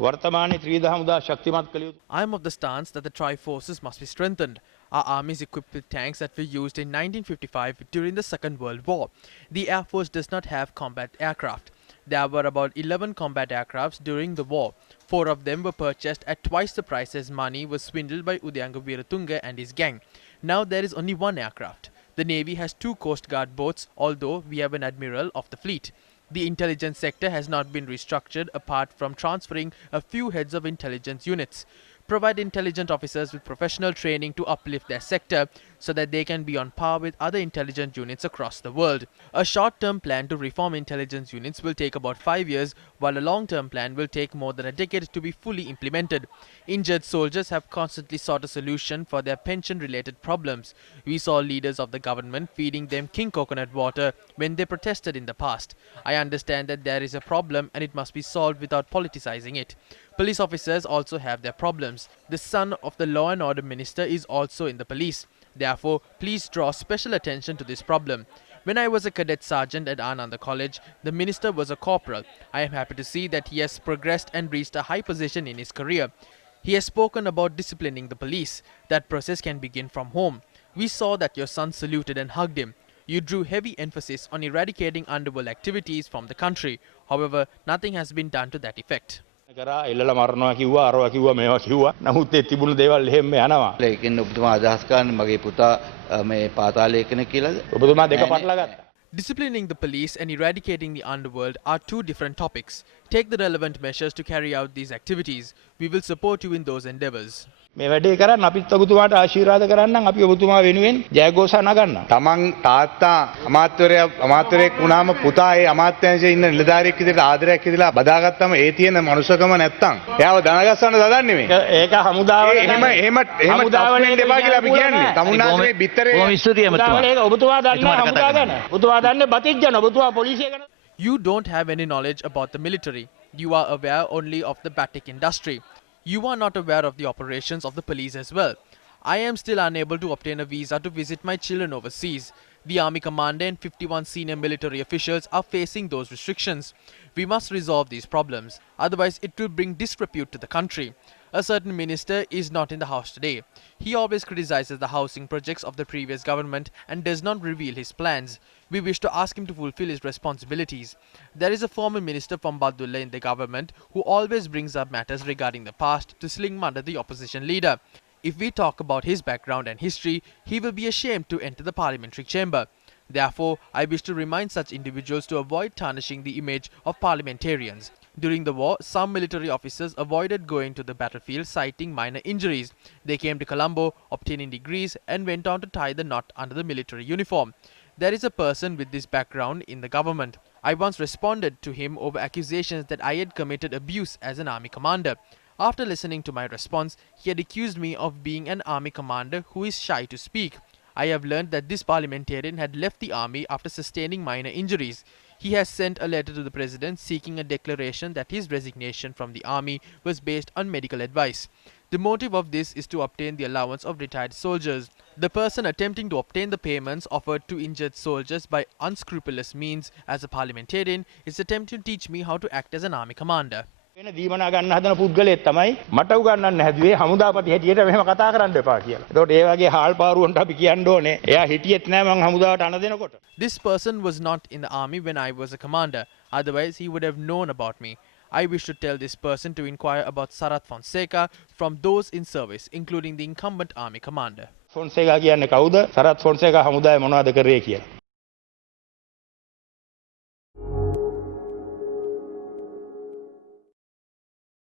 I am of the stance that the tri-forces must be strengthened. Our army is equipped with tanks that were used in 1955 during the Second World War. The Air Force does not have combat aircraft. There were about 11 combat aircrafts during the war. 4 of them were purchased at twice the price as money was swindled by Udayanga Veeratunga and his gang. Now there is only 1 aircraft. The Navy has 2 Coast Guard boats, although we have an admiral of the fleet. The intelligence sector has not been restructured apart from transferring a few heads of intelligence units. Provide intelligence officers with professional training to uplift their sector so that they can be on par with other intelligence units across the world. A short-term plan to reform intelligence units will take about 5 years, while a long-term plan will take more than a decade to be fully implemented. Injured soldiers have constantly sought a solution for their pension-related problems. We saw leaders of the government feeding them king coconut water when they protested in the past. I understand that there is a problem and it must be solved without politicizing it. Police officers also have their problems. The son of the law and order minister is also in the police. Therefore, please draw special attention to this problem. When I was a cadet sergeant at Ananda College, the minister was a corporal. I am happy to see that he has progressed and reached a high position in his career. He has spoken about disciplining the police. That process can begin from home. We saw that your son saluted and hugged him. You drew heavy emphasis on eradicating underworld activities from the country. However, nothing has been done to that effect. එල්ලලා මරනවා කිව්වා අරවා කිව්වා මේවා කිව්වා නමුත් ඒ තිබුණු දේවල් එහෙම යනවා ඒකෙන් ඔබතුමා අදහස් කරන්නේ මගේ පුතා මේ පාතාලයේ කෙනෙක් කියලාද ඔබතුමා දෙක පටලවා ගත්තා. Disciplining the police and eradicating the underworld are 2 different topics. Take the relevant measures to carry out these activities. We will support you in those endeavors. මේ වැඩේ කරන්න අපිත් ඔබතුමාට ආශිර්වාද කරන්නම් අපි ඔබතුමා වෙනුවෙන් ජයഘോഷා නගන්නම්. තමන් තාත්තා අමාත්‍යවරයෙක් වුණාම පුතා ඒ අමාත්‍යාංශයේ ඉන්න නිලධාරියෙක් විදිහට ආදරයක් ඉදලා බදාගත්තම ඒ තියෙන මනුස්සකම නැත්තම් එයාව දනගස්සන්න දදන්නේ මේ. ඒක හමුදාව එහෙම හමුදාවනේ දෙපා කියලා අපි කියන්නේ. තමුන්නාගේ බිත්තරේ ඒක ඔබතුමා දන්නා හමුදා ගැන. ඔබතුමා දන්නේ බතිජ් ගැන ඔබතුමා පොලිසිය ගැන. You don't have any knowledge about the military. You are aware only of the batik industry. You are not aware of the operations of the police as well. I am still unable to obtain a visa to visit my children overseas. The army commander and 51 senior military officials are facing those restrictions. We must resolve these problems. Otherwise, it will bring disrepute to the country. A certain minister is not in the house today. He always criticizes the housing projects of the previous government and does not reveal his plans. We wish to ask him to fulfill his responsibilities. There is a former minister from Badulla in the government who always brings up matters regarding the past to sling mud at the opposition leader. If we talk about his background and history, he will be ashamed to enter the parliamentary chamber. Therefore, I wish to remind such individuals to avoid tarnishing the image of parliamentarians. During the war, some military officers avoided going to the battlefield citing minor injuries. They came to Colombo, obtaining degrees and went on to tie the knot under the military uniform. There is a person with this background in the government. I once responded to him over accusations that I had committed abuse as an army commander. After listening to my response, he had accused me of being an army commander who is shy to speak. I have learned that this parliamentarian had left the army after sustaining minor injuries. He has sent a letter to the president seeking a declaration that his resignation from the army was based on medical advice. The motive of this is to obtain the allowance of retired soldiers. The person attempting to obtain the payments offered to injured soldiers by unscrupulous means as a parliamentarian is attempting to teach me how to act as an army commander. වෙන දීමනා ගන්න හදන පුද්ගලයෙක් තමයි මට උගන්වන්න හැදුවේ හමුදාපති හැටියට මෙහෙම කතා කරන්න එපා කියලා. ඒකට ඒ වගේ හාල් පාරුවන්ට අපි කියන්න ඕනේ. එයා හිටියෙත් නෑ මං හමුදාවට අණ දෙනකොට. This person was not in the army when I was a commander. Otherwise, he would have known about me. I wish to tell this person to inquire about Sarath Fonseca from those in service, including the incumbent army commander. Fonseka කියන්නේ කවුද? සරත් ෆොන්සේකා හමුදාවේ මොනවද කරේ කියලා.